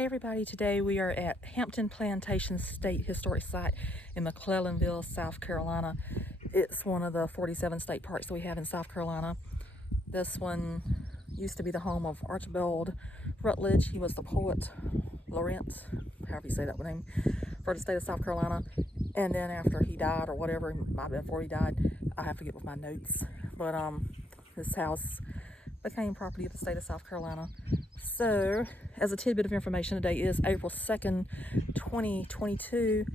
Hey everybody, today we are at Hampton Plantation State Historic Site in McClellanville, South Carolina. It's one of the 47 state parks that we have in South Carolina. This one used to be the home of Archibald Rutledge. He was the poet laureate, however you say that name, for the state of South Carolina. And then after he died, or whatever, it might have been before he died, I have to get with my notes. But his house became property of the state of South Carolina. So, as a tidbit of information, today is April 2nd, 2022.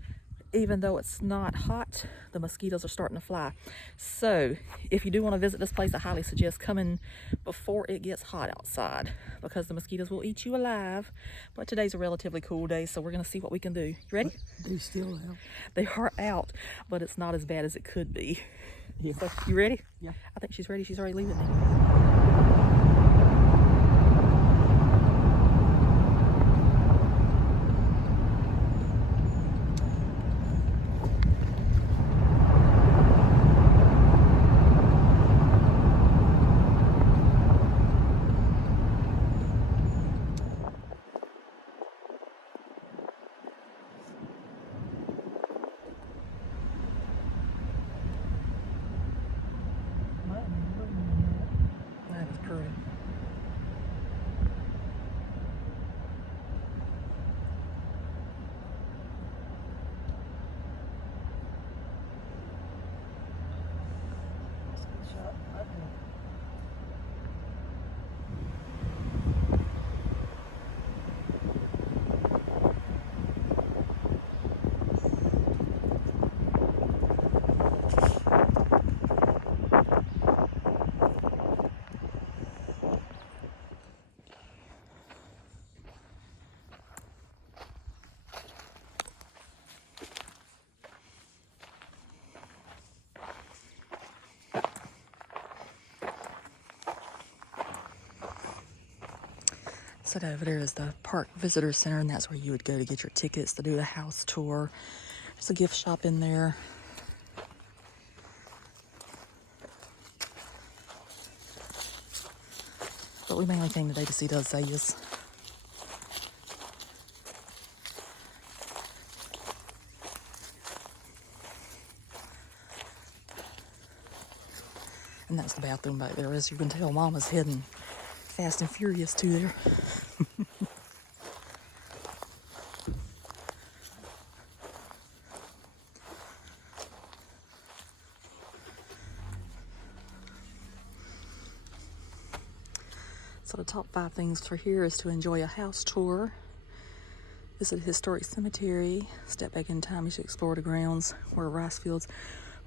Even though it's not hot, the mosquitoes are starting to fly. So, if you do want to visit this place, I highly suggest coming before it gets hot outside, because the mosquitoes will eat you alive. But today's a relatively cool day, so we're going to see what we can do. You ready? They're still out. They are out, but it's not as bad as it could be. Yeah. So, you ready? Yeah. I think she's ready. She's already leaving me. That is pretty. So over there is the Park Visitor Center, and that's where you would go to get your tickets to do the house tour. There's a gift shop in there. But we mainly came today to see the azaleas. And that's the bathroom back there. As you can tell, Mama's heading fast and furious to there. So the top 5 things for here is to enjoy a house tour, visit a historic cemetery, step back in time as you explore the grounds where rice fields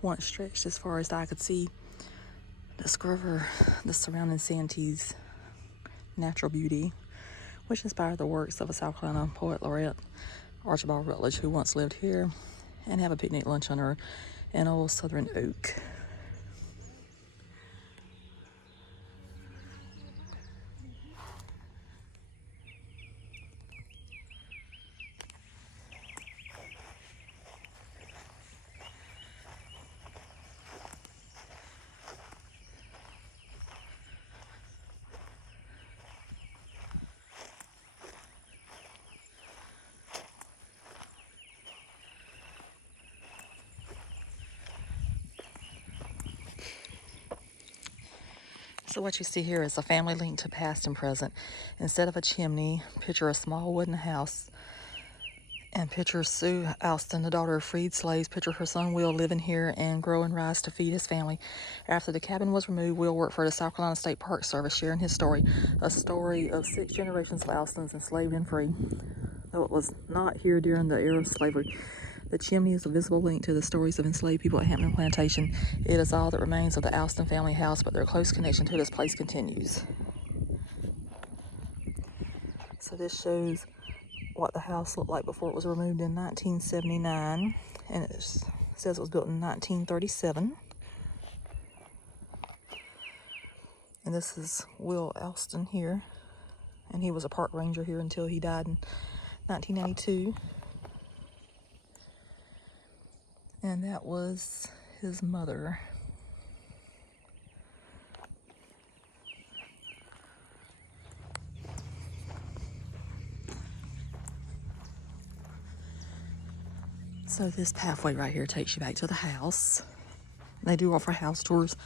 once stretched as far as the eye could see, discover the surrounding Santee's natural beauty, which inspired the works of a South Carolina poet laureate, Archibald Rutledge, who once lived here, and have a picnic lunch under an old southern oak. So what you see here is a family linked to past and present. Instead of a chimney, picture a small wooden house, and picture Sue Alston, the daughter of freed slaves. Picture her son Will living here and growing rice to feed his family. After the cabin was removed, Will worked for the South Carolina State Park Service, sharing his story, a story of 6 generations of Alstons enslaved and free. Though it was not here during the era of slavery, the chimney is a visible link to the stories of enslaved people at Hampton Plantation. It is all that remains of the Alston family house, but their close connection to this place continues. So this shows what the house looked like before it was removed in 1979, and it says it was built in 1937. And this is Will Alston here, and he was a park ranger here until he died in 1992. And that was his mother. So this pathway right here takes you back to the house. They do offer house tours.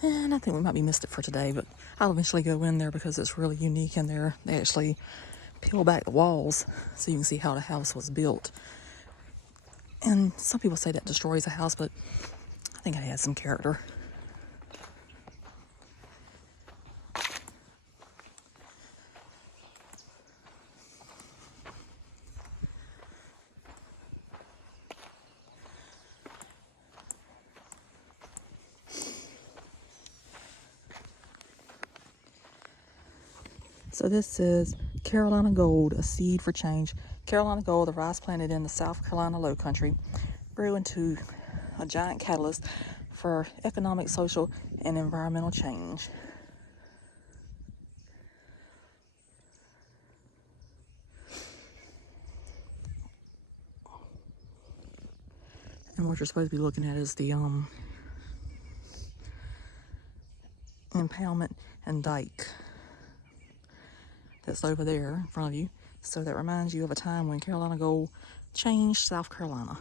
And I think we might be missed it for today, but I'll eventually go in there because it's really unique in there. They actually peel back the walls so you can see how the house was built. And some people say that destroys a house, but I think it has some character. So this is Carolina Gold, a seed for change. Carolina Gold, the rice planted in the South Carolina low country, grew into a giant catalyst for economic, social, and environmental change. And what you're supposed to be looking at is the impoundment and dike that's over there in front of you. So that reminds you of a time when Carolina Gold changed South Carolina.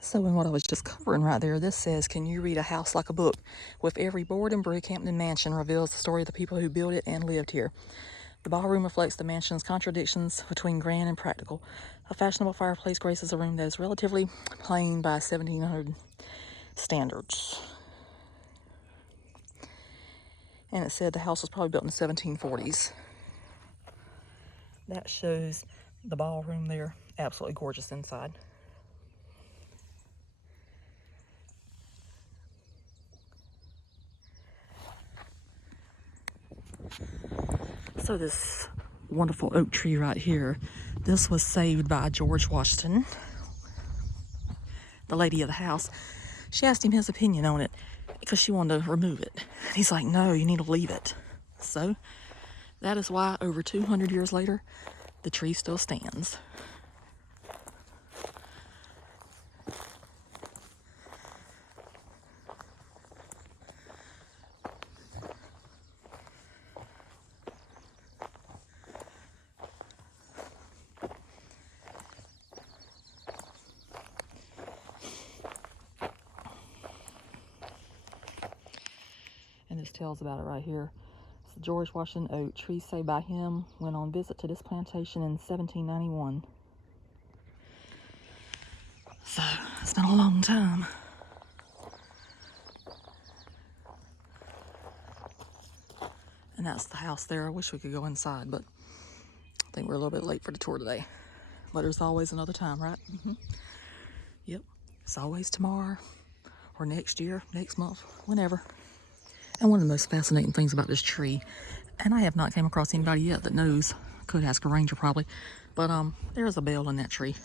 So in what I was just covering right there, this says, can you read a house like a book? With every board and brick, Hampton Mansion reveals the story of the people who built it and lived here. The ballroom reflects the mansion's contradictions between grand and practical. A fashionable fireplace graces a room that is relatively plain by 1700 standards. And it said the house was probably built in the 1740s. That shows the ballroom there. Absolutely gorgeous inside. So this wonderful oak tree right here, this was saved by George Washington, the lady of the house. She asked him his opinion on it because she wanted to remove it. He's like, no, you need to leave it. So that is why over 200 years later, the tree still stands. And this tells about it right here. It's the George Washington oak, tree saved by him, went on visit to this plantation in 1791. So it's been a long time. And that's the house there. I wish we could go inside, but I think we're a little bit late for the tour today. But there's always another time, right? Yep. It's always tomorrow or next year, next month, whenever. And one of the most fascinating things about this tree, and I have not came across anybody yet that knows, could ask a ranger probably, but there's a bell in that tree.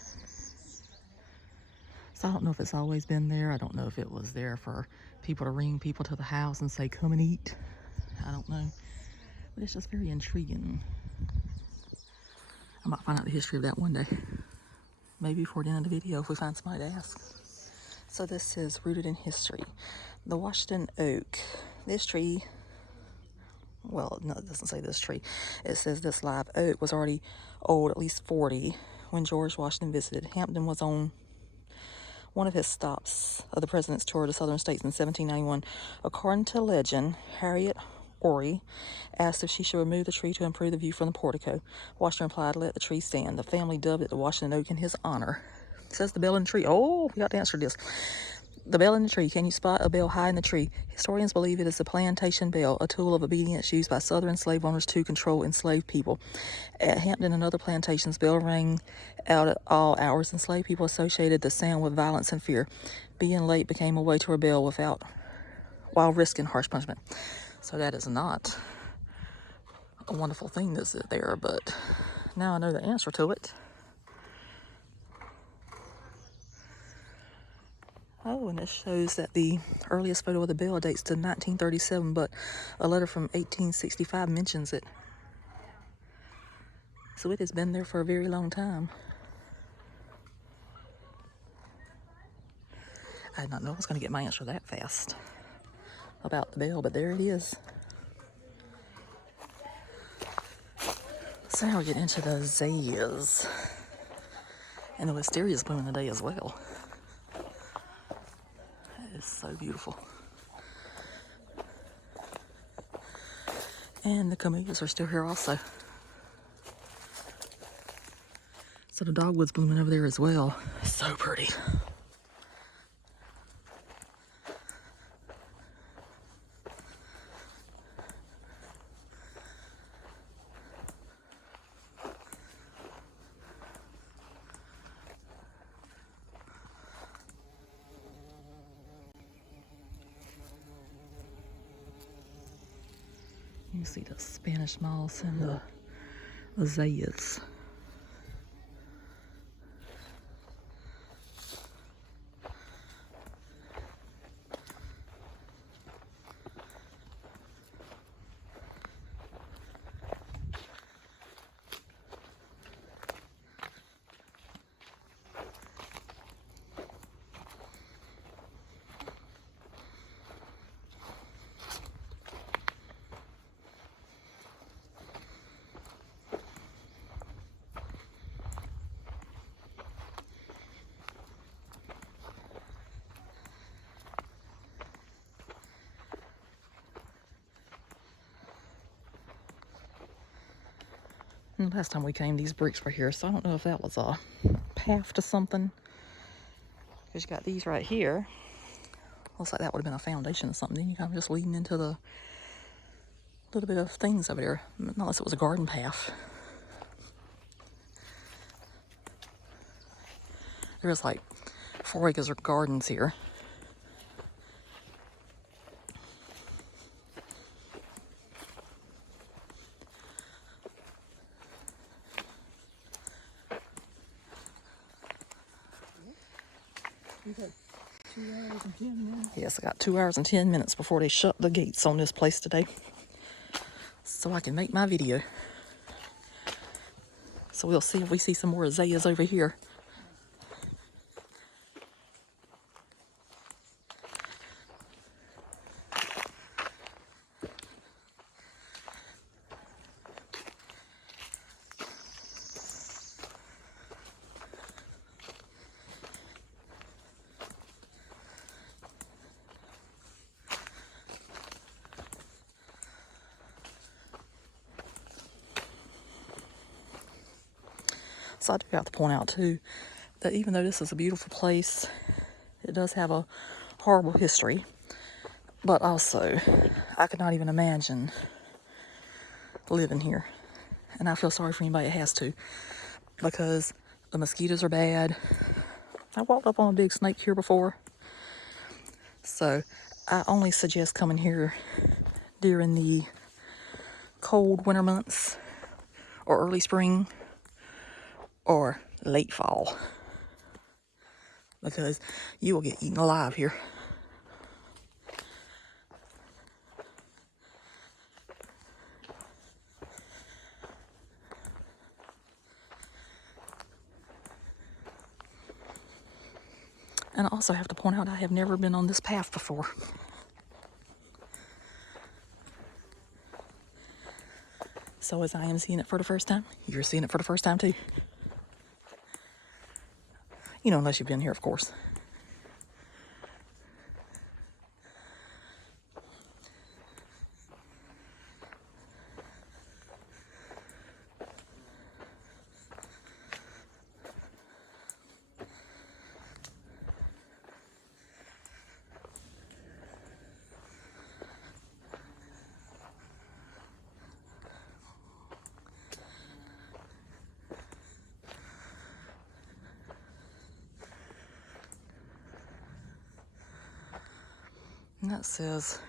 So I don't know if it's always been there. I don't know if it was there for people to ring people to the house and say, come and eat. I don't know. But it's just very intriguing. I might find out the history of that one day. Maybe before the end of the video if we find somebody to ask. So this is rooted in history. The Washington oak. This tree, well, no, it doesn't say this tree. It says this live oak was already old, at least 40, when George Washington visited. Hampton was on one of his stops of the president's tour to southern states in 1791. According to legend, Harriet Ory asked if she should remove the tree to improve the view from the portico. Washington replied, let the tree stand. The family dubbed it the Washington oak in his honor. It says the bell in the tree. Oh, we got to answer this. The bell in the tree. Can you spot a bell high in the tree? Historians believe it is the plantation bell, a tool of obedience used by southern slave owners to control enslaved people. At Hampton and other plantations, bell rang out at all hours. Enslaved people associated the sound with violence and fear. Being late became a way to rebel while risking harsh punishment. So that is not a wonderful thing that's there, but now I know the answer to it. Oh, and it shows that the earliest photo of the bell dates to 1937, but a letter from 1865 mentions it. So it has been there for a very long time. I did not know I was going to get my answer that fast about the bell, but there it is. So now we're getting into the azaleas. And the wisteria's blooming today as well. That is so beautiful. And the camellias are still here also. So the dogwood's blooming over there as well. So pretty. You see the Spanish moss and the azaleas. And last time we came, these bricks were here, so I don't know if that was a path to something. Because you got these right here. Looks like that would have been a foundation or something. Then you kind of just leading into the little bit of things over there. Unless it was a garden path. There's like 4 acres of gardens here. Yes, I got 2 hours and 10 minutes before they shut the gates on this place today. So I can make my video. So we'll see if we see some more azaleas over here. So I do have to point out too that even though this is a beautiful place, it does have a horrible history. But also, I could not even imagine living here. And I feel sorry for anybody that has to, because the mosquitoes are bad. I walked up on a big snake here before. So I only suggest coming here during the cold winter months or early spring or late fall, because you will get eaten alive here. And I also have to point out I have never been on this path before. So as I am seeing it for the first time, you're seeing it for the first time too. You know, unless you've been here, of course. And that says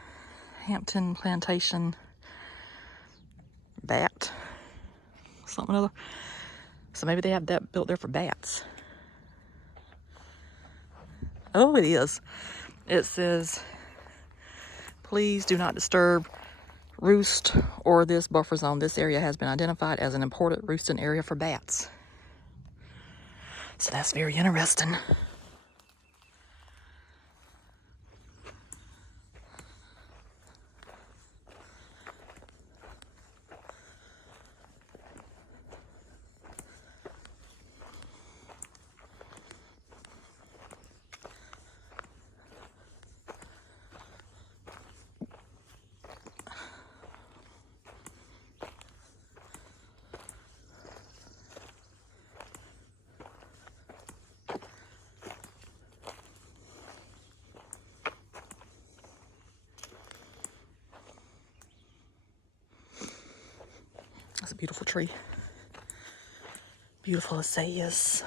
Hampton Plantation bat, something or other. So maybe they have that built there for bats. Oh, it is. It says, please do not disturb roost or this buffer zone. This area has been identified as an important roosting area for bats. So that's very interesting. That's a beautiful tree. Beautiful azaleas.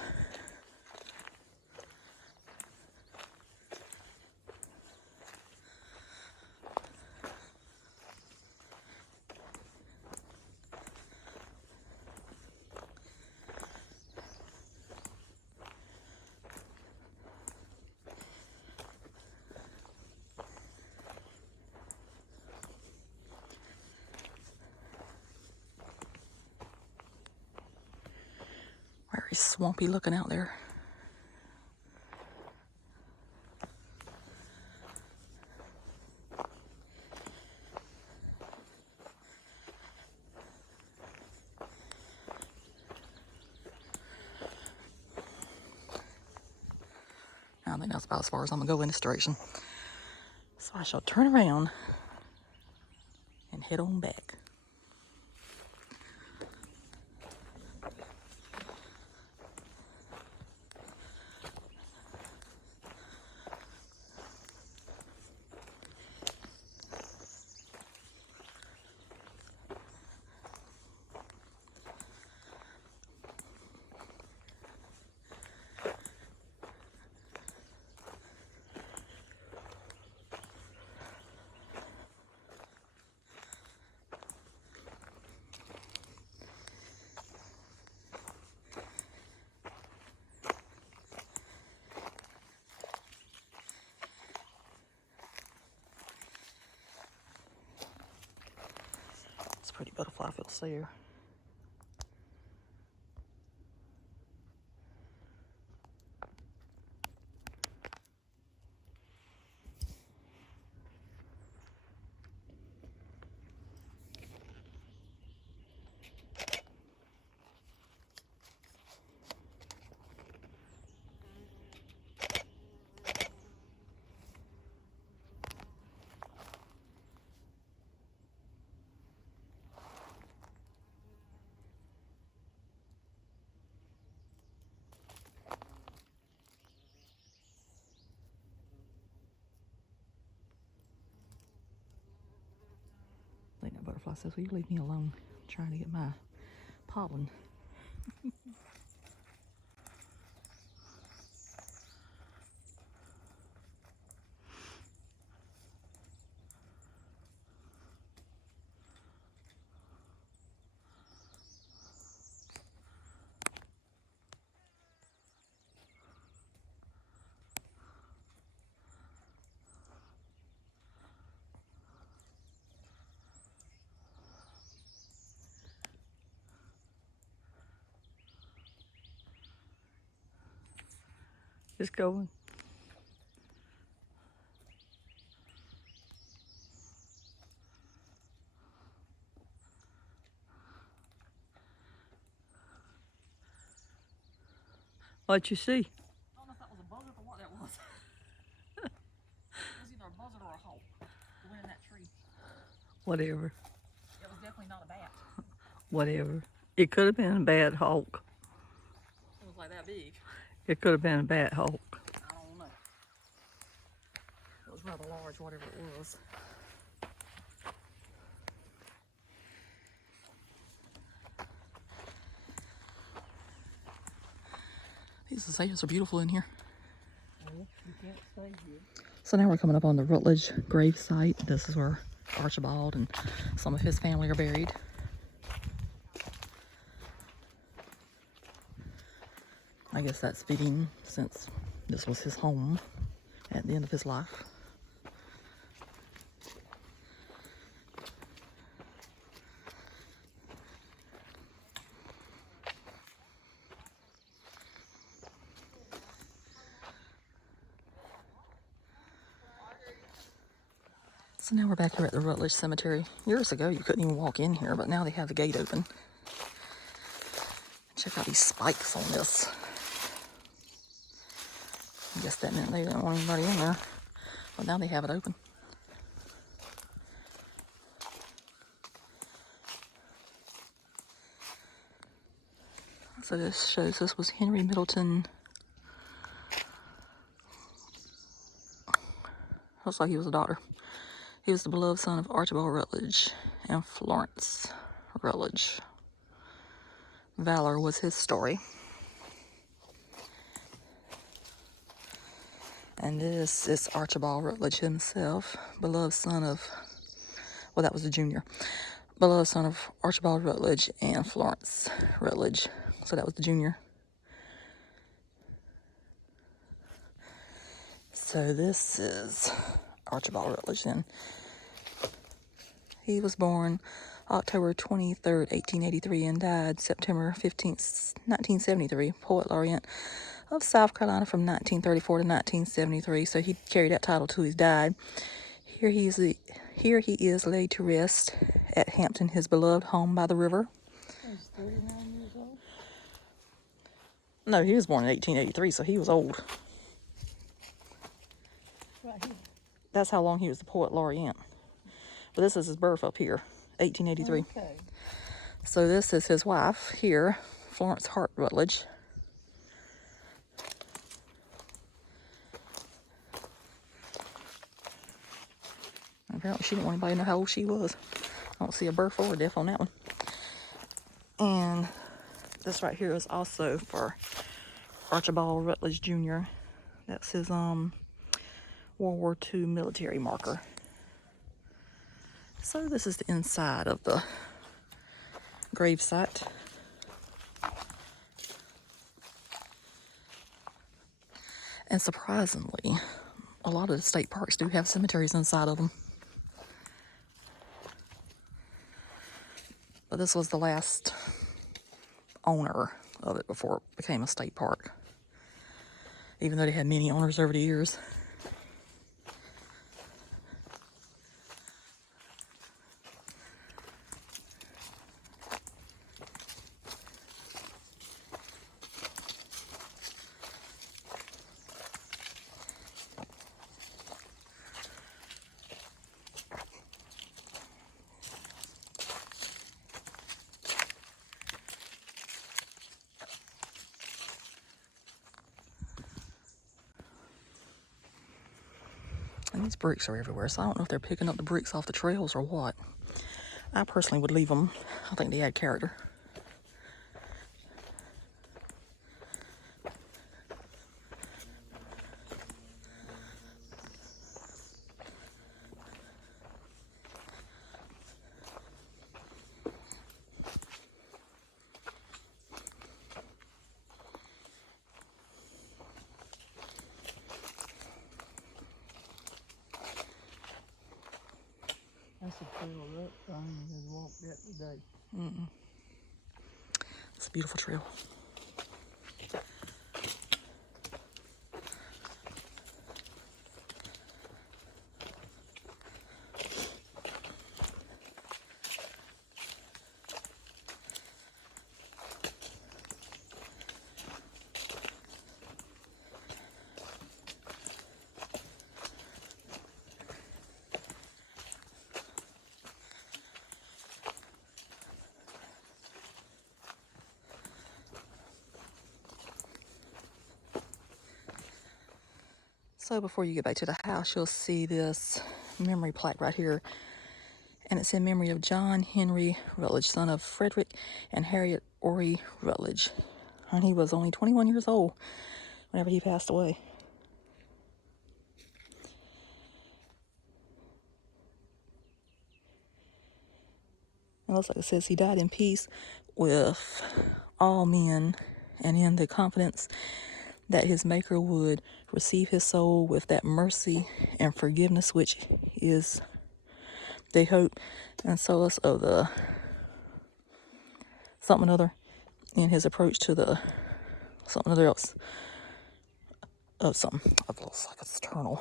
Very swampy looking out there. I think that's about as far as I'm gonna go in this direction. So I shall turn around and head on back. It's a pretty butterfly fields there. I think that butterfly says, will you leave me alone? I'm trying to get my pollen. Just going. What'd you see? I don't know if that was a buzzard or what that was. It was either a buzzard or a hawk. It went in that tree. Whatever. It was definitely not a bat. Whatever. It could have been a bad hawk. It was like that big. It could have been a bad hawk. I don't know. It was rather large, whatever it was. These azaleas are beautiful in here. Well, you can't stay here. So now we're coming up on the Rutledge grave site. This is where Archibald and some of his family are buried. I guess that's fitting since this was his home. at the end of his life. So now we're back here at the Rutledge Cemetery. Years ago, you couldn't even walk in here, but now they have the gate open. Check out these spikes on this. I guess that meant they didn't want anybody in there, but now they have it open. So this shows this was Henry Middleton. Looks like he was a doctor. He was the beloved son of Archibald Rutledge and Florence Rutledge. Valor was his story. And this is Archibald Rutledge himself, beloved son of, well, that was the junior. Beloved son of Archibald Rutledge and Florence Rutledge. So that was the junior. So this is Archibald Rutledge then. He was born October 23rd, 1883 and died September 15th, 1973. Poet laureate of South Carolina from 1934 to 1973. So he carried that title till he died. Here he is laid to rest at Hampton, his beloved home by the river. He's 39 years old? No, he was born in 1883, so he was old. Right here. That's how long he was the poet laureate. But this is his birth up here, 1883. Okay. So this is his wife here, Florence Hart Rutledge. Apparently she didn't want anybody to know how old she was. I don't see a birth or a death on that one. And this right here is also for Archibald Rutledge Jr. That's his World War II military marker. So this is the inside of the gravesite. And surprisingly, a lot of the state parks do have cemeteries inside of them. But this was the last owner of it before it became a state park. Even though they had many owners over the years. And these bricks are everywhere, so I don't know if they're picking up the bricks off the trails or what. I personally would leave them. I think they add character. That's a trail that I has walked that today. It's a beautiful trail. So before you get back to the house, you'll see this memory plaque right here. And it's in memory of John Henry Rutledge, son of Frederick and Harriet Ory Rutledge. And he was only 21 years old whenever he passed away. It looks like it says he died in peace with all men and in the confidence that his Maker would receive his soul with that mercy and forgiveness which is the hope and solace of the something other in his approach to the something other else of something of like external.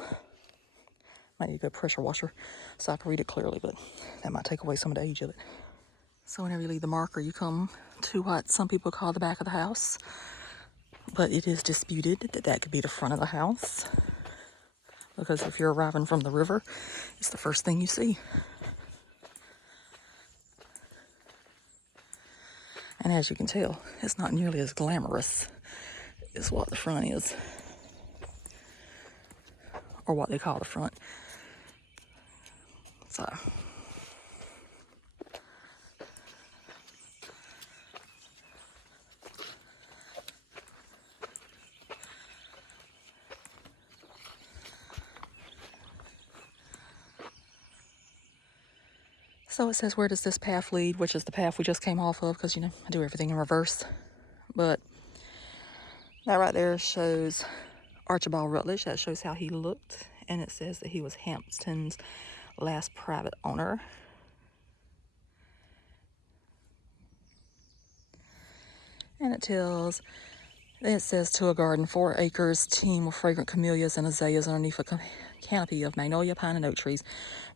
Might need a good pressure washer so I can read it clearly, but that might take away some of the age of it. So whenever you leave the marker, you come to what some people call the back of the house, but it is disputed that that could be the front of the house, because if you're arriving from the river, it's the first thing you see. And as you can tell, it's not nearly as glamorous as what the front is, or what they call the front. So it says, where does this path lead? Which is the path we just came off of, because, you know, I do everything in reverse. But that right there shows Archibald Rutledge. That shows how he looked. And it says that he was Hampton's last private owner. And it says, to a garden, 4 acres, teem with fragrant camellias and azaleas underneath a canopy of magnolia, pine, and oak trees.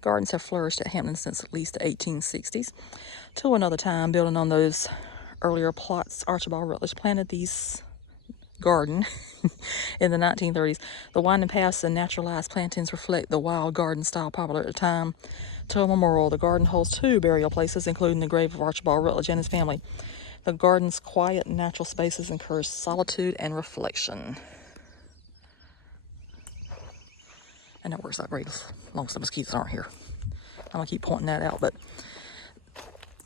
Gardens have flourished at Hampton since at least the 1860s. Till another time, building on those earlier plots, Archibald Rutledge planted these garden in the 1930s. The winding paths and naturalized plantings reflect the wild garden style popular at the time. To a memorial, the garden holds 2 burial places, including the grave of Archibald Rutledge and his family. The garden's quiet, natural spaces encourage solitude and reflection. And that works out great as long as the mosquitoes aren't here. I'm going to keep pointing that out, but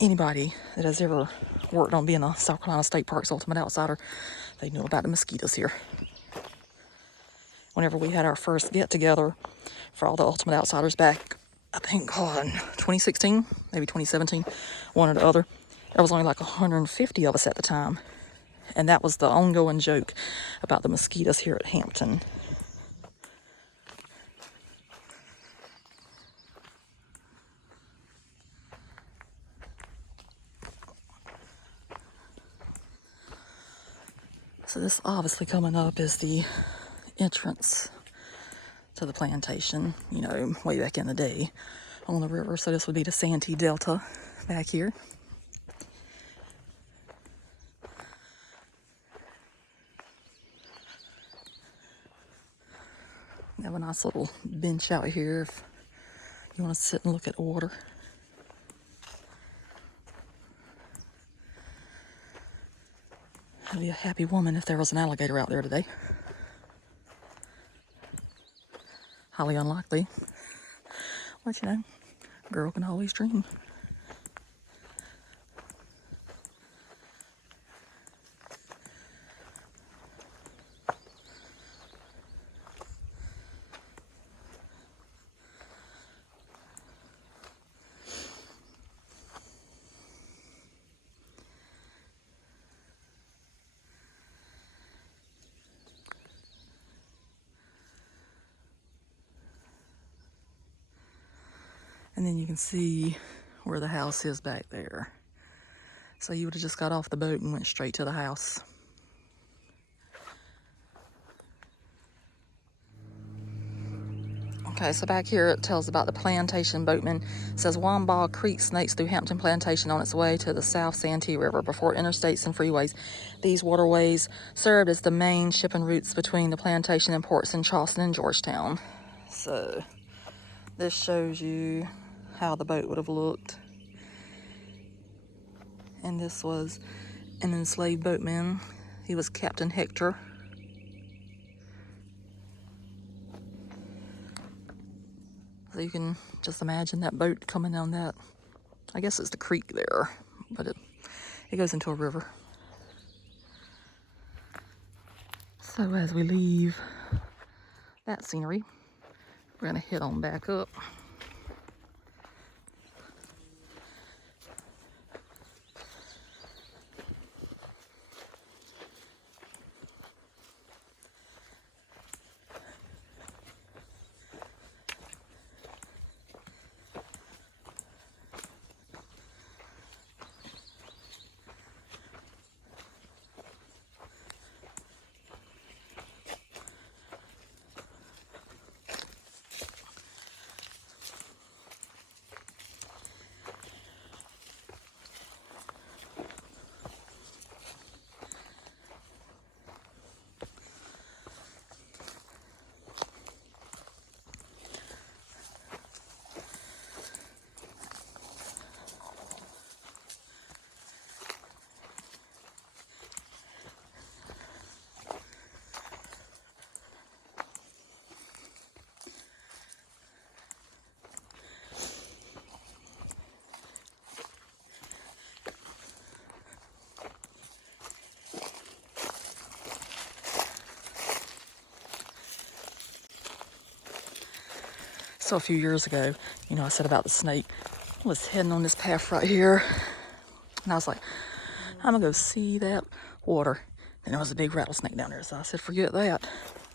anybody that has ever worked on being a South Carolina State Parks Ultimate Outsider, they know about the mosquitoes here. Whenever we had our first get-together for all the Ultimate Outsiders back, I think, in 2016, maybe 2017, one or the other, there was only like 150 of us at the time. And that was the ongoing joke about the mosquitoes here at Hampton. So this obviously coming up is the entrance to the plantation, you know, way back in the day on the river. So this would be the Santee Delta back here. We have a nice little bench out here if you want to sit and look at the water. I'd be a happy woman if there was an alligator out there today. Highly unlikely. But, you know, girl can always dream. And then you can see where the house is back there. So you would have just got off the boat and went straight to the house. Okay, so back here it tells about the plantation boatman. It says Wambagh Creek snakes through Hampton Plantation on its way to the South Santee River before interstates and freeways. These waterways served as the main shipping routes between the plantation and ports in Charleston and Georgetown. So this shows you how the boat would have looked. And this was an enslaved boatman. He was Captain Hector. So you can just imagine that boat coming down that, I guess it's the creek there, but it goes into a river. So as we leave that scenery, we're gonna head on back up. So a few years ago, you know, I said about the snake. I was heading on this path right here, and I was like, I'm gonna go see that water. And there was a big rattlesnake down there, so I said, forget that.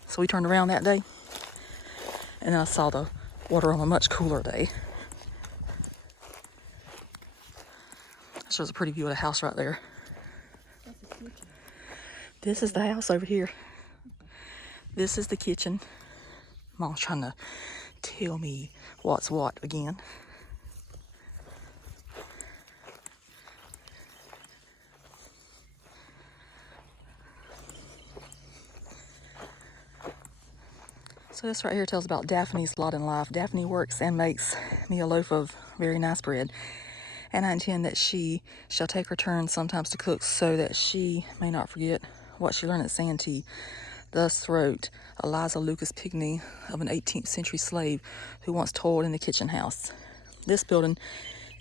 So we turned around that day, and then I saw the water on a much cooler day. That shows a pretty view of the house right there. That's a kitchen. This is the house over here. This is the kitchen. Mom's trying to tell me what's what again. So this right here tells about Daphne's lot in life. Daphne works and makes me a loaf of very nice bread. And I intend that she shall take her turn sometimes to cook so that she may not forget what she learned at Santee. Thus wrote Eliza Lucas Pigney of an 18th century slave who once toiled in the kitchen house. This building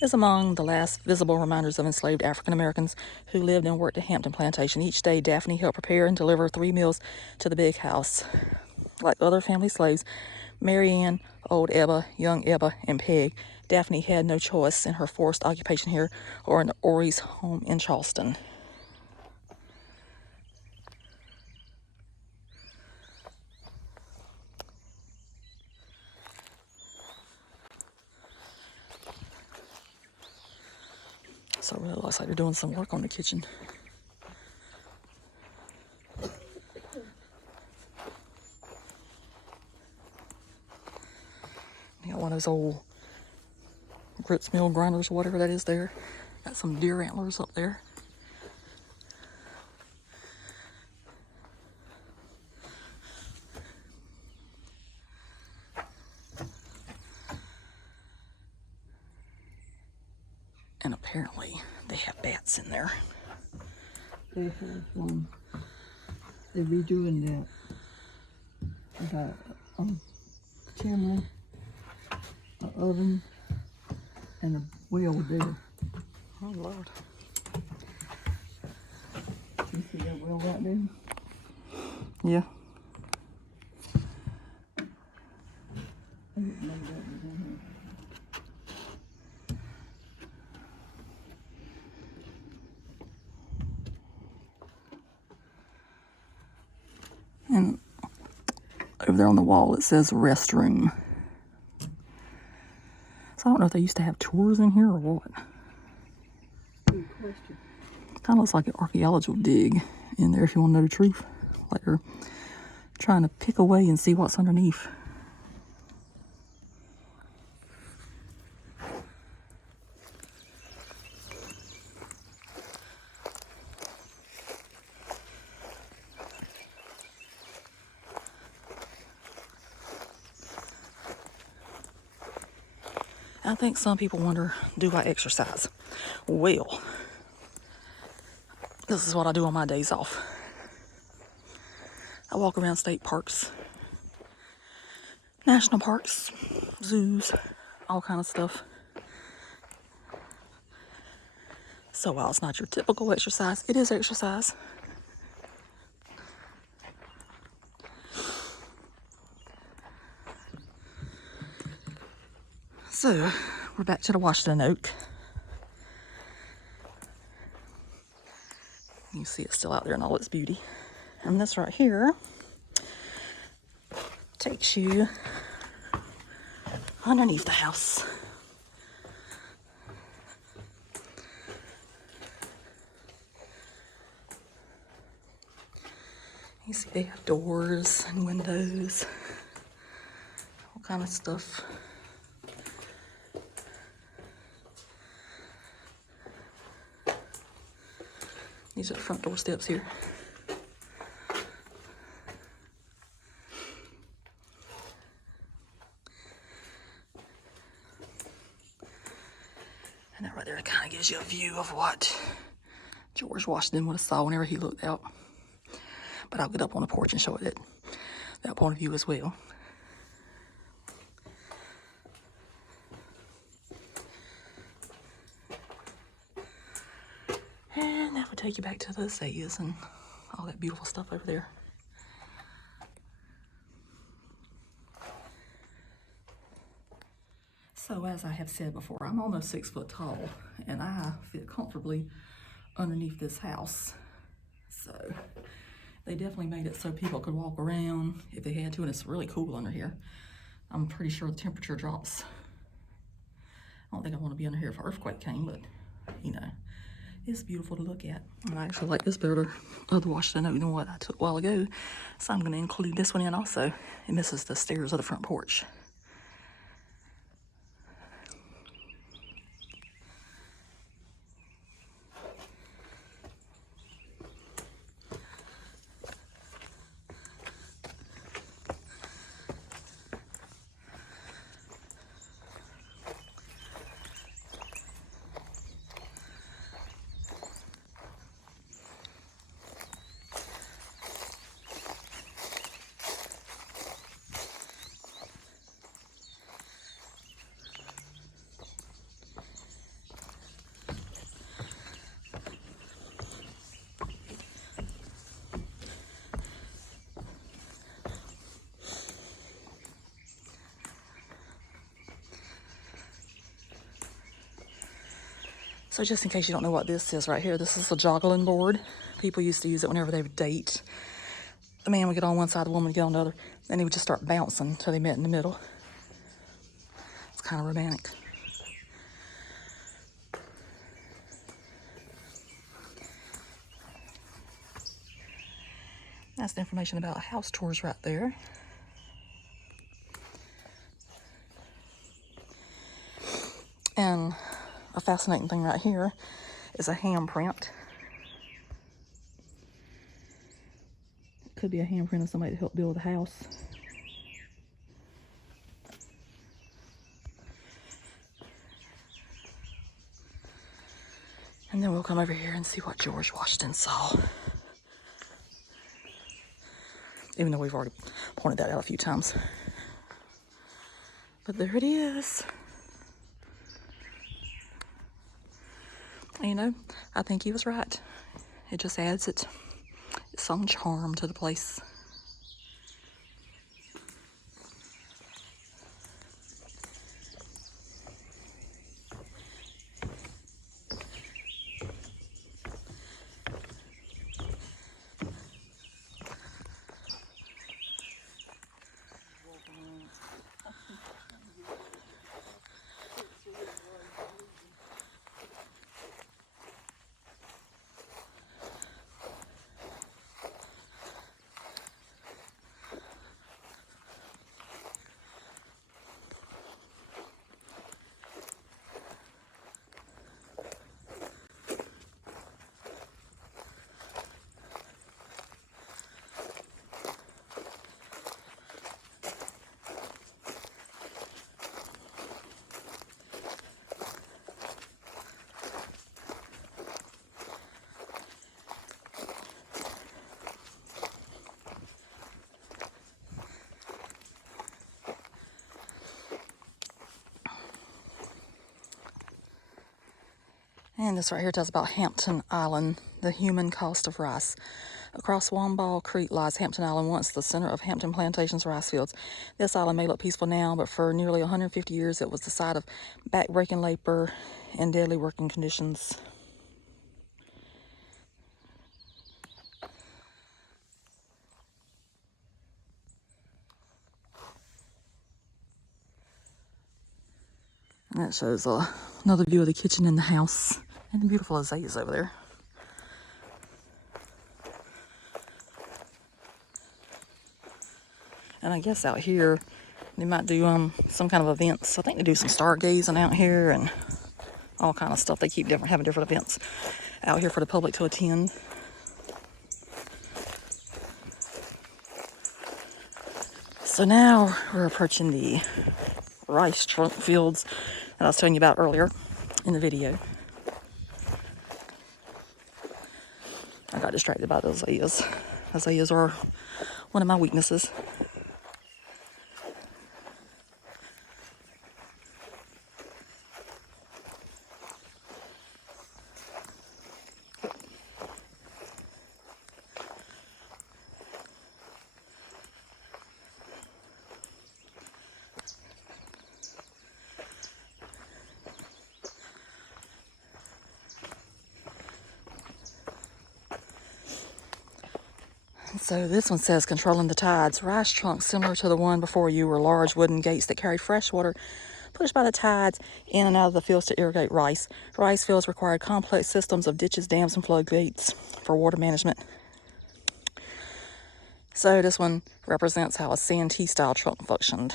is among the last visible reminders of enslaved African Americans who lived and worked at Hampton Plantation. Each day, Daphne helped prepare and deliver 3 meals to the big house. Like other family slaves, Mary Ann, old Ebba, young Ebba, and Peg, Daphne had no choice in her forced occupation here or in Ori's home in Charleston. So it really looks like they're doing some work on the kitchen. You got one of those old grits mill grinders or whatever that is there. Got some deer antlers up there. And apparently they have bats in there. They have they're redoing that. Chimney, an oven, and a well there. Oh Lord. You see that well right there? Yeah. I didn't know that was in And over there on the wall it says restroom. So I don't know if they used to have tours in here or what. Good question. Kind of looks like an archaeological dig in there if you want to know the truth. Like they're trying to pick away and see what's underneath. I think some people wonder, do I exercise? Well, this is what I do on my days off. I walk around state parks, national parks, zoos, all kind of stuff. So while it's not your typical exercise, it is exercise. So, we're back to the Washington Oak. You see it's still out there in all its beauty. And this right here takes you underneath the house. You see they have doors and windows, all kind of stuff. These are the front door steps here. And that right there kind of gives you a view of what George Washington would have saw whenever he looked out. But I'll get up on the porch and show it that point of view as well. And that would take you back to the Azaleas and all that beautiful stuff over there. So as I have said before, I'm almost 6 foot tall and I fit comfortably underneath this house. So they definitely made it so people could walk around if they had to, and it's really cool under here. I'm pretty sure the temperature drops. I don't think I want to be under here if an earthquake came, but you know, it's beautiful to look at. I actually like this better of the Washington Oak than what I took a while ago, so I'm going to include this one in also. And this is the stairs of the front porch. So just in case you don't know what this is right here, this is a joggling board. People used to use it whenever they would date. The man would get on one side, the woman would get on the other, and they would just start bouncing until they met in the middle. It's kind of romantic. That's the information about house tours right there. And a fascinating thing right here is a handprint. It could be a handprint of somebody that helped build the house. And then we'll come over here and see what George Washington saw. Even though we've already pointed that out a few times. But there it is. And, you know, I think he was right. It just adds some charm to the place. And this right here tells about Hampton Island, the human cost of rice. Across Wamball Creek lies Hampton Island, once the center of Hampton Plantation's rice fields. This island may look peaceful now, but for nearly 150 years it was the site of back-breaking labor and deadly working conditions. And that shows another view of the kitchen and the house. And the beautiful azaleas over there. And I guess out here, they might do some kind of events. I think they do some stargazing out here and all kind of stuff. They keep having different events out here for the public to attend. So now we're approaching the rice trunk fields that I was telling you about earlier in the video. I got distracted by the azaleas. Azaleas are one of my weaknesses. So this one says controlling the tides. Rice trunks similar to the one before you were large wooden gates that carried fresh water pushed by the tides in and out of the fields to irrigate rice. Rice fields required complex systems of ditches, dams, and floodgates for water management. So this one represents how a Santee style trunk functioned.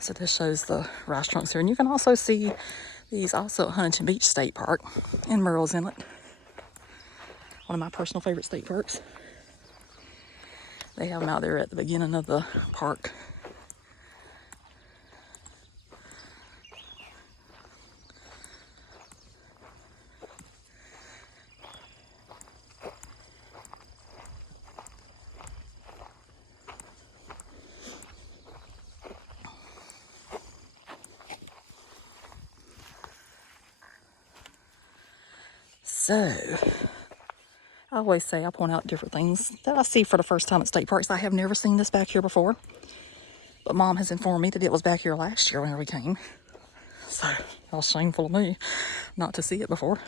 So this shows the rice trunks here. And you can also see these also at Huntington Beach State Park in Murrells Inlet. One of my personal favorite state parks. They have them out there at the beginning of the park. So, I always say I point out different things that I see for the first time at state parks. I have never seen this back here before, but Mom has informed me that it was back here last year when we came. So, that was shameful of me not to see it before.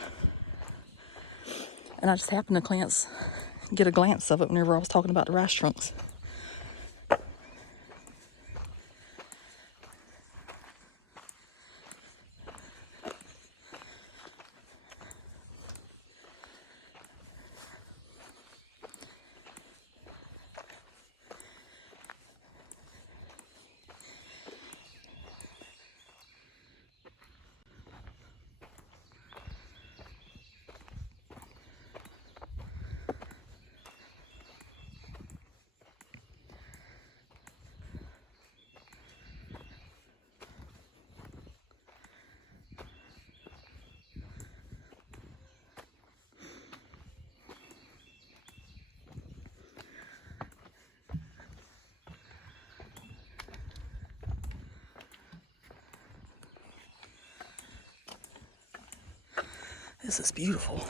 And I just happened to get a glance of it whenever I was talking about the rice trunks. This is beautiful.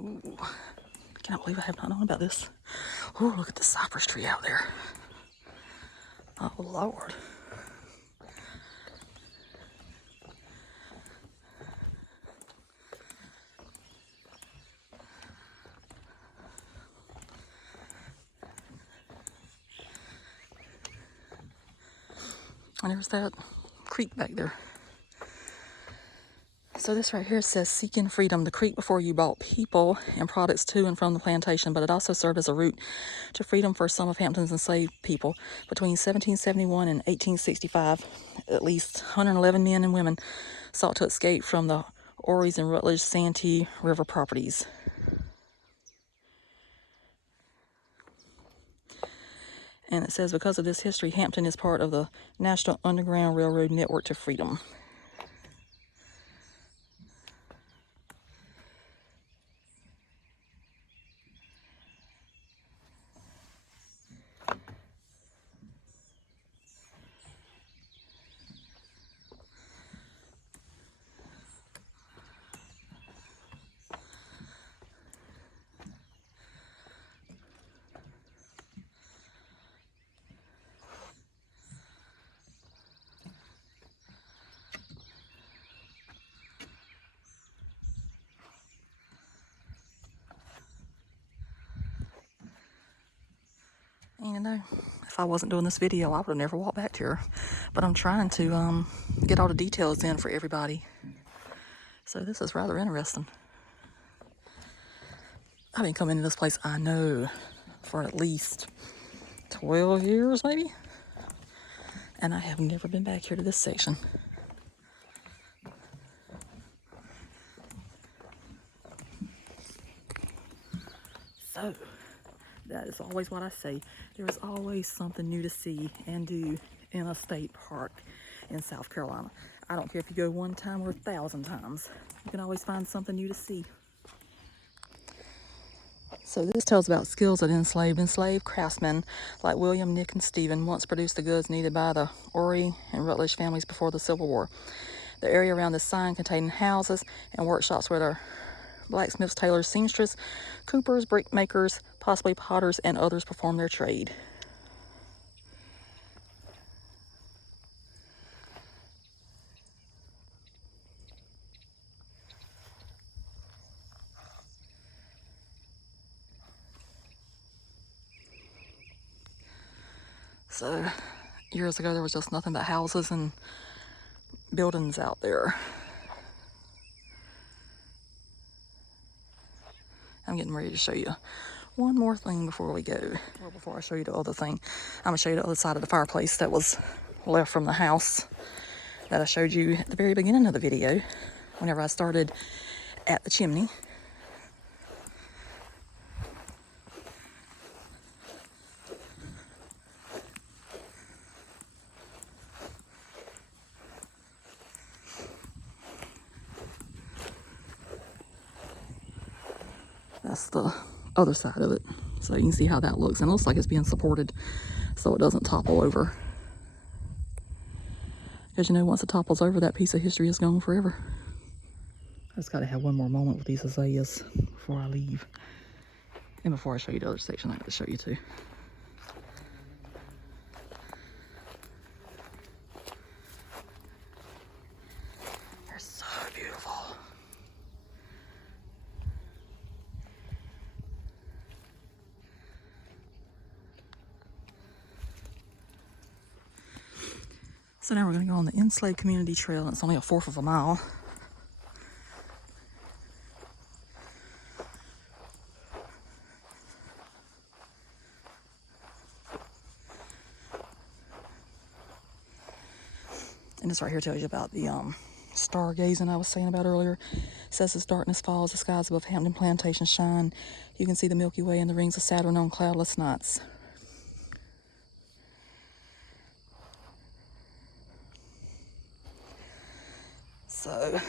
Ooh, I cannot believe I have not known about this. Ooh, look at the cypress tree out there. Oh, Lord. And there's that creek back there. So this right here says seeking freedom. The creek before you brought people and products to and from the plantation, but it also served as a route to freedom for some of Hampton's enslaved people. Between 1771 and 1865, at least 111 men and women sought to escape from the Ories and Rutledge Santee River properties. And it says because of this history, Hampton is part of the National Underground Railroad Network to Freedom. And you know, if I wasn't doing this video, I would have never walked back to her. But I'm trying to get all the details in for everybody. So this is rather interesting. I've been coming to this place, I know, for at least 12 years maybe. And I have never been back here to this section. So, that is always what I say. There is always something new to see and do in a state park in South Carolina. I don't care if you go one time or 1,000 times. You can always find something new to see. So this tells about skills at Enslave. Enslaved craftsmen like William, Nick, and Stephen once produced the goods needed by the Ory and Rutledge families before the Civil War. The area around this sign contained houses and workshops where the blacksmiths, tailors, seamstress, coopers, brickmakers, possibly potters, and others performed their trade. So, years ago there was just nothing but houses and buildings out there. I'm getting ready to show you one more thing before we go. Well, before I show you the other thing, I'm going to show you the other side of the fireplace that was left from the house that I showed you at the very beginning of the video, whenever I started at the chimney. That's the other side of it. So you can see how that looks. And it looks like it's being supported so it doesn't topple over. Because you know, once it topples over, that piece of history is gone forever. I just got to have one more moment with these azaleas before I leave. And before I show you the other section, I got to show you too. They're so beautiful. So now we're going to go on the Enslave Community Trail. It's only 1/4 of a mile. And this right here tells you about the stargazing I was saying about earlier. It says as darkness falls, the skies above Hampton Plantation shine. You can see the Milky Way and the rings of Saturn on cloudless nights. So, it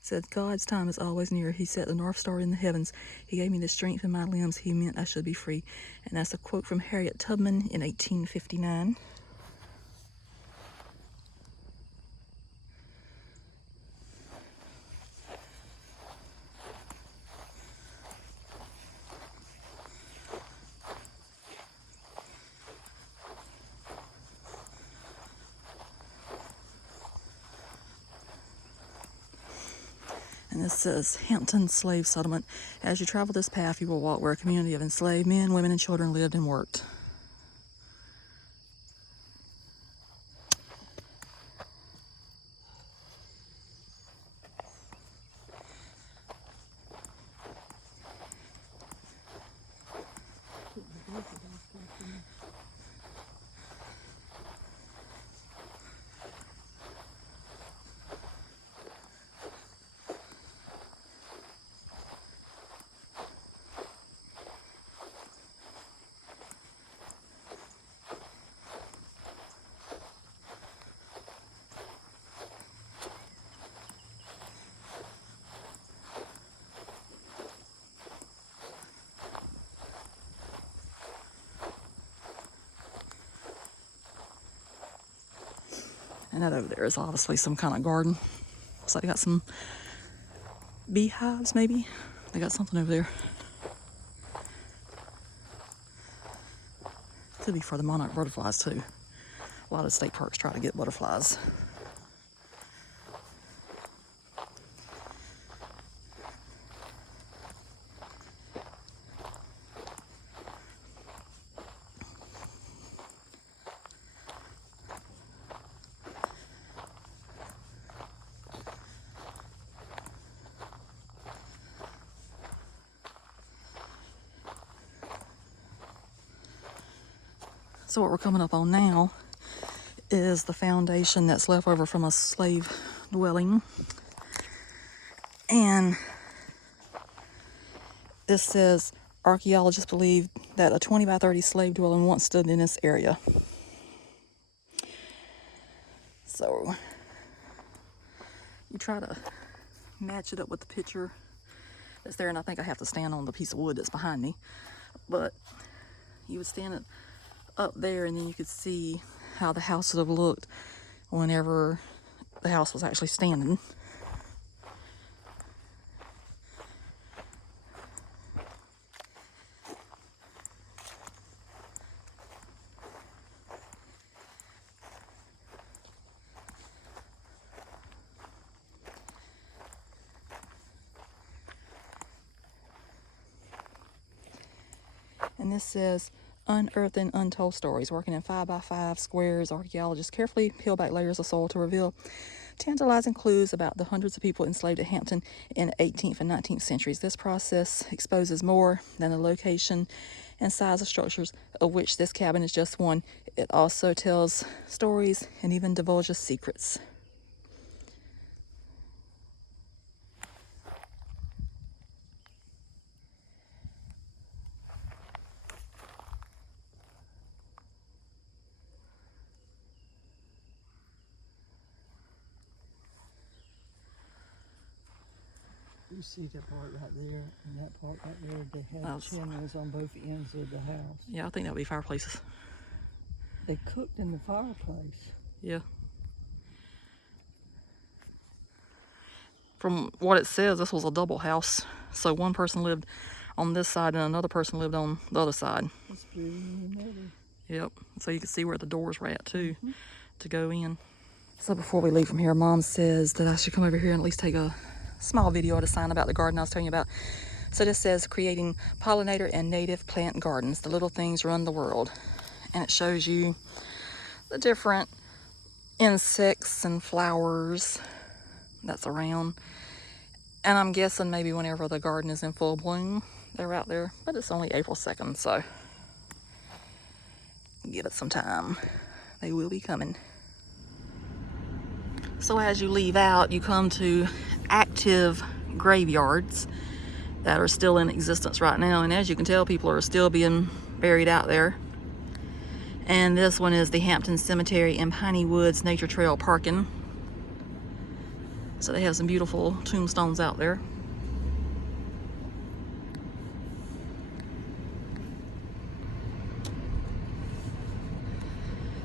said, God's time is always near. He set the North Star in the heavens. He gave me the strength in my limbs. He meant I should be free. And that's a quote from Harriet Tubman in 1859. And this says, Hampton Slave Settlement. As you travel this path, you will walk where a community of enslaved men, women, and children lived and worked. And that over there is obviously some kind of garden. Looks like they got some beehives, maybe. They got something over there. Could be for the monarch butterflies too. A lot of state parks try to get butterflies. So what we're coming up on now is the foundation that's left over from a slave dwelling. And this says archaeologists believe that a 20 by 30 slave dwelling once stood in this area. So you try to match it up with the picture that's there, and I think I have to stand on the piece of wood that's behind me, but you would stand it up there and then you could see how the house would have looked whenever the house was actually standing. And this says, unearthing untold stories. Working in 5x5 squares, archaeologists carefully peel back layers of soil to reveal tantalizing clues about the hundreds of people enslaved at Hampton in 18th and 19th centuries. This process exposes more than the location and size of structures, of which this cabin is just one. It also tells stories and even divulges secrets. You see that part right there, and that part right there, they had That's- chimneys on both ends of the house. Yeah, I think that would be fireplaces. They cooked in the fireplace. Yeah. From what it says, this was a double house. So one person lived on this side and another person lived on the other side. It's blue in the middle. Yep. So you can see where the doors were at too, to go in. So before we leave from here, Mom says that I should come over here and at least take a small video at a sign about the garden I was telling you about. So this says, creating pollinator and native plant gardens. The little things run the world. And it shows you the different insects and flowers that's around. And I'm guessing maybe whenever the garden is in full bloom, they're out there. But it's only April 2nd, so give it some time. They will be coming. So as you leave out, you come to active graveyards that are still in existence right now. And as you can tell, people are still being buried out there. And this one is the Hampton Cemetery and Piney Woods Nature Trail parking. So they have some beautiful tombstones out there.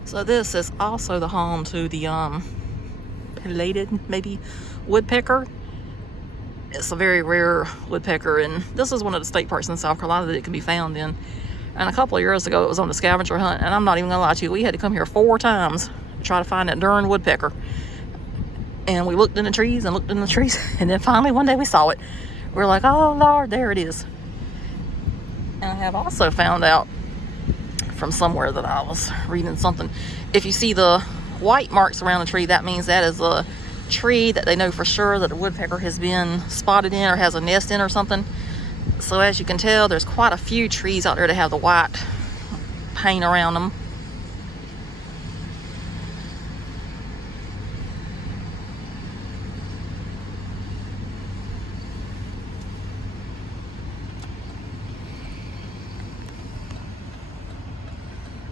So this is also the home to the pileated, maybe, woodpecker. It's a very rare woodpecker, and this is one of the state parks in South Carolina that it can be found in. And a couple of years ago, it was on the scavenger hunt, and I'm not even gonna lie to you, we had to come here 4 times to try to find that darn woodpecker. And we looked in the trees and looked in the trees, and then finally one day we saw it. We're like, oh Lord, there it is. And I have also found out from somewhere that I was reading something, if you see the white marks around the tree, that means that is a tree that they know for sure that a woodpecker has been spotted in or has a nest in or something. So as you can tell, there's quite a few trees out there that have the white paint around them.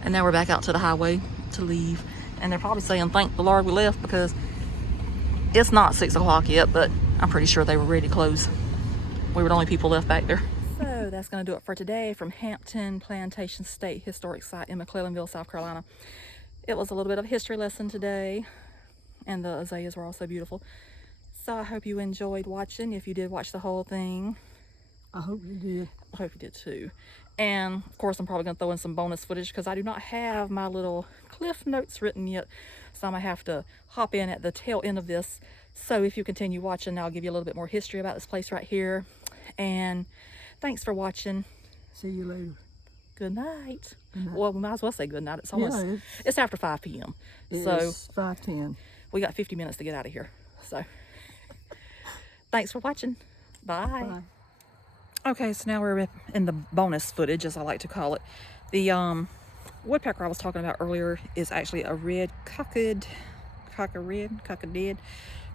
And now we're back out to the highway to leave. And they're probably saying, thank the Lord we left, because it's not 6 o'clock yet, but I'm pretty sure they were ready to close. We were the only people left back there. So that's going to do it for today from Hampton Plantation State Historic Site in McClellanville, South Carolina. It was a little bit of a history lesson today, and the azaleas were also beautiful. So I hope you enjoyed watching. If you did watch the whole thing, I hope you did. I hope you did too. And of course, I'm probably going to throw in some bonus footage because I do not have my little cliff notes written yet. So I'm going to have to hop in at the tail end of this. So if you continue watching, I'll give you a little bit more history about this place right here. And thanks for watching. See you later. Good night. Good night. Well, we might as well say good night. It's almost, Yeah, it's after 5 p.m. So it's 5:10. we got 50 minutes to get out of here. So thanks for watching. Bye. Bye. Okay, so now we're in the bonus footage, as I like to call it. The woodpecker I was talking about earlier is actually a red cockaded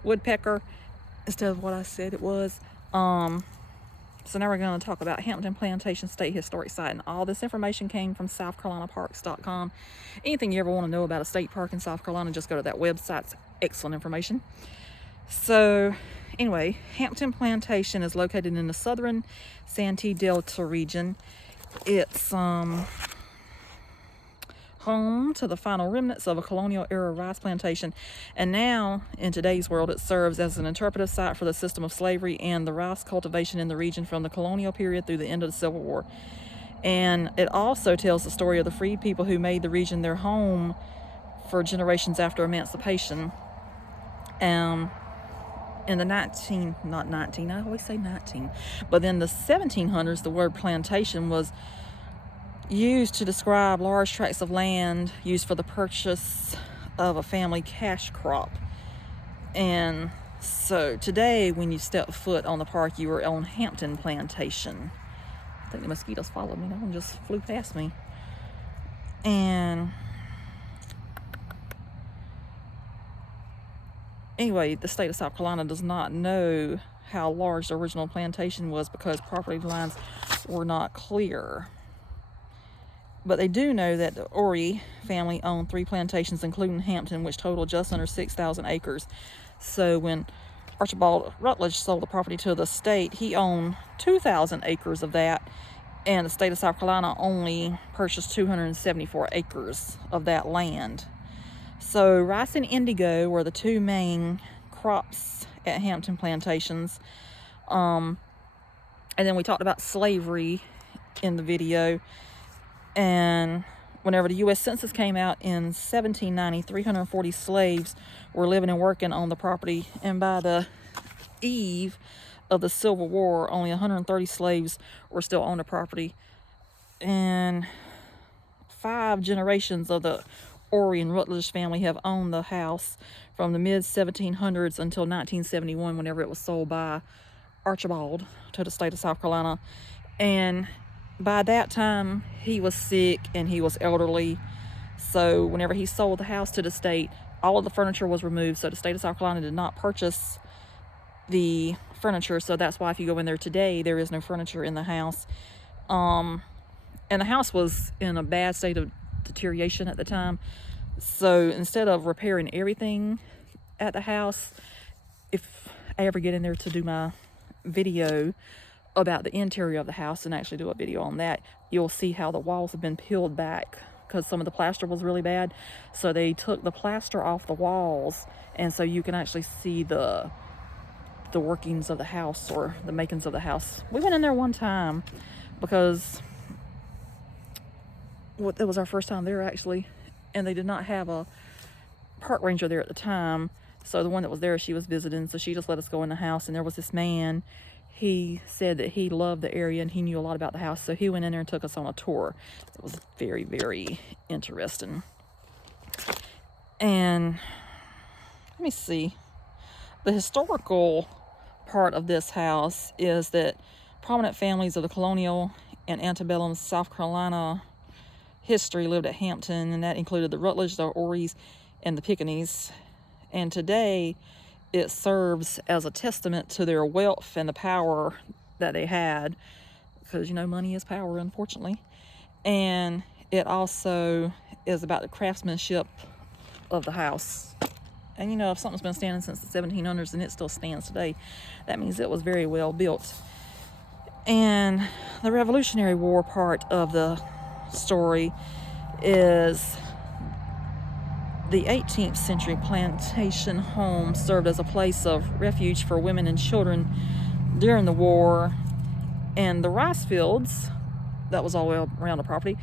woodpecker instead of what I said it was. So now we're going to talk about Hampton Plantation State Historic Site, and all this information came from SouthCarolinaParks.com. Anything you ever want to know about a state park in South Carolina, just go to that website. It's excellent information. So anyway, Hampton Plantation is located in the southern Santee Delta region. It's home to the final remnants of a colonial era rice plantation, and now in today's world it serves as an interpretive site for the system of slavery and the rice cultivation in the region from the colonial period through the end of the Civil War. And it also tells the story of the freed people who made the region their home for generations after emancipation. In the I always say 19, but in the 1700s, the word plantation was used to describe large tracts of land used for the purchase of a family cash crop. And so today, when you step foot on the park, you are on Hampton Plantation. I think the mosquitoes followed me. That one just flew past me. And anyway, the state of South Carolina does not know how large the original plantation was because property lines were not clear. But they do know that the Orry family owned 3 plantations, including Hampton, which totaled just under 6,000 acres. So when Archibald Rutledge sold the property to the state, he owned 2,000 acres of that, and the state of South Carolina only purchased 274 acres of that land. So rice and indigo were the 2 main crops at Hampton Plantations. And then we talked about slavery in the video. And whenever the U.S. Census came out in 1790, 340 slaves were living and working on the property. And by the eve of the Civil War, only 130 slaves were still on the property. And 5 generations of the Orry and Rutledge family have owned the house from the mid-1700s until 1971, whenever it was sold by Archibald to the state of South Carolina. And by that time, he was sick and he was elderly. So whenever he sold the house to the state, all of the furniture was removed. So the state of South Carolina did not purchase the furniture. So that's why if you go in there today, there is no furniture in the house. And the house was in a bad state of deterioration at the time. So instead of repairing everything at the house, if I ever get in there to do my video about the interior of the house and actually do a video on that, you'll see how the walls have been peeled back because some of the plaster was really bad. So they took the plaster off the walls, and so you can actually see the workings of the house, or the makings of the house. We went in there one time because it was our first time there actually, and they did not have a park ranger there at the time. So the one that was there, she was visiting, so she just let us go in the house, and there was this man. He said that he loved the area and he knew a lot about the house, so he went in there and took us on a tour. It was very, very interesting. And let me see. The historical part of this house is that prominent families of the colonial and antebellum South Carolina history lived at Hampton, and that included the Rutledge, the Orrys, and the Pickaninnies. And today, it serves as a testament to their wealth and the power that they had, because, you know, money is power, unfortunately. And it also is about the craftsmanship of the house. And, you know, if something's been standing since the 1700s and it still stands today, that means it was very well built. And the Revolutionary War part of the story is the 18th century plantation home served as a place of refuge for women and children during the war. And the rice fields that was all around the property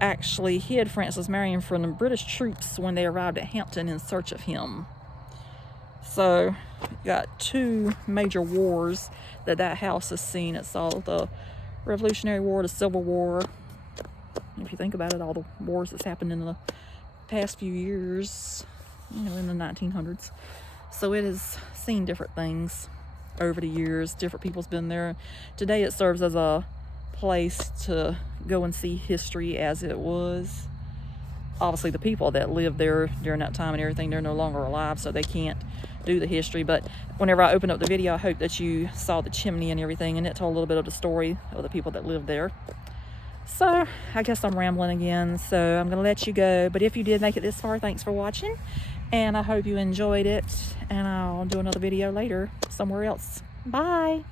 actually hid Francis Marion from the British troops when they arrived at Hampton in search of him. So you got 2 major wars that house has seen. It saw the Revolutionary War, the Civil War. If you think about it, all the wars that's happened in the past few years, you know, in the 1900s. So it has seen different things over the years. Different people's been there. Today it serves as a place to go and see history as it was. Obviously the people that lived there during that time and everything, they're no longer alive, so they can't do the history, but whenever I opened up the video, I hope that you saw the chimney and everything, and it told a little bit of the story of the people that lived there. So I guess I'm rambling again, so I'm gonna let you go. But if you did make it this far, thanks for watching, and I hope you enjoyed it, and I'll do another video later somewhere else. Bye.